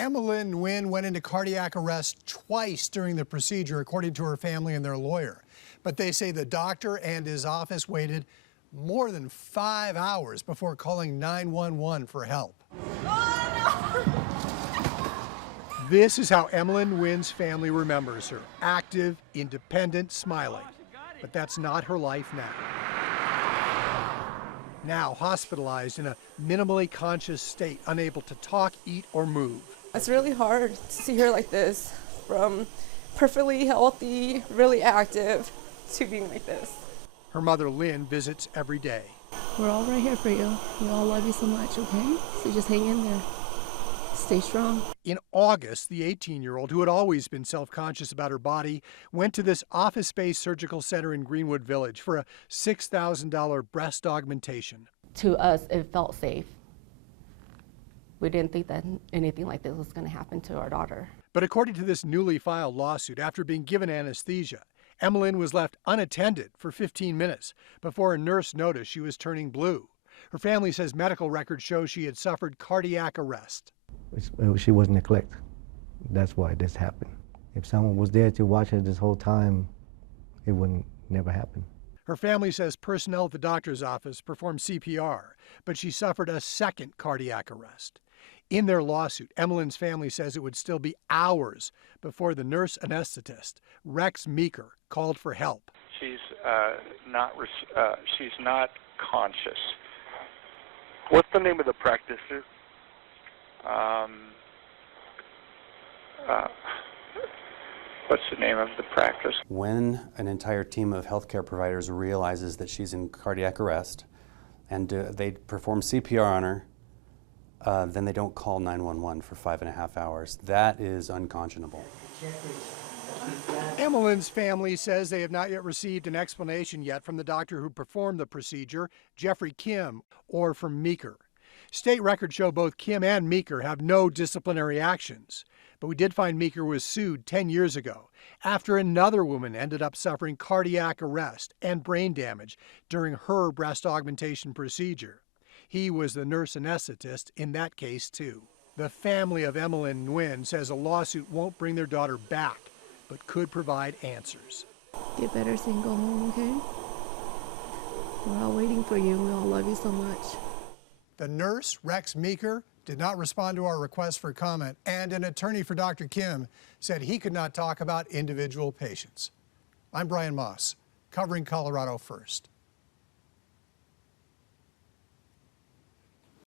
Emmalyn Nguyen went into cardiac arrest twice during the procedure, according to her family and their lawyer. But they say the doctor and his office waited more than 5 hours before calling 911 for help. Oh, no. This is how Emmalyn Nguyen's family remembers her. Active, independent, smiling. But that's not her life now. Now hospitalized in a minimally conscious state, unable to talk, eat, or move. It's really hard to see her like this, from perfectly healthy, really active, to being like this. Her mother, Lynn, visits every day. We're all right here for you. We all love you so much, okay? So just hang in there. Stay strong. In August, the 18-year-old, who had always been self-conscious about her body, went to this office-based surgical center in Greenwood Village for a $6,000 breast augmentation. To us, it felt safe. We didn't think that anything like this was going to happen to our daughter. But according to this newly filed lawsuit, after being given anesthesia, Emmalyn was left unattended for 15 minutes before a nurse noticed she was turning blue. Her family says medical records show she had suffered cardiac arrest. She was neglected. That's why this happened. If someone was there to watch her this whole time, it wouldn't never happen. Her family says personnel at the doctor's office performed CPR, but she suffered a second cardiac arrest. In their lawsuit, Emmalyn's family says it would still be hours before the nurse anesthetist, Rex Meeker, called for help. She's not conscious. What's the name of the practice, sir? What's the name of the practice? When an entire team of healthcare providers realizes that she's in cardiac arrest and they perform CPR on her, then they don't call 911 for 5.5 hours. That is unconscionable. Emmalyn's family says they have not yet received an explanation yet from the doctor who performed the procedure, Geoffrey Kim, or from Meeker. State records show both Kim and Meeker have no disciplinary actions. But we did find Meeker was sued 10 years ago after another woman ended up suffering cardiac arrest and brain damage during her breast augmentation procedure. He was the nurse anesthetist in that case, too. The family of Emmalyn Nguyen says a lawsuit won't bring their daughter back, but could provide answers. Get better so you can go home, okay? We're all waiting for you. We all love you so much. The nurse, Rex Meeker, did not respond to our request for comment, and an attorney for Dr. Kim said he could not talk about individual patients. I'm Brian Moss, covering Colorado First.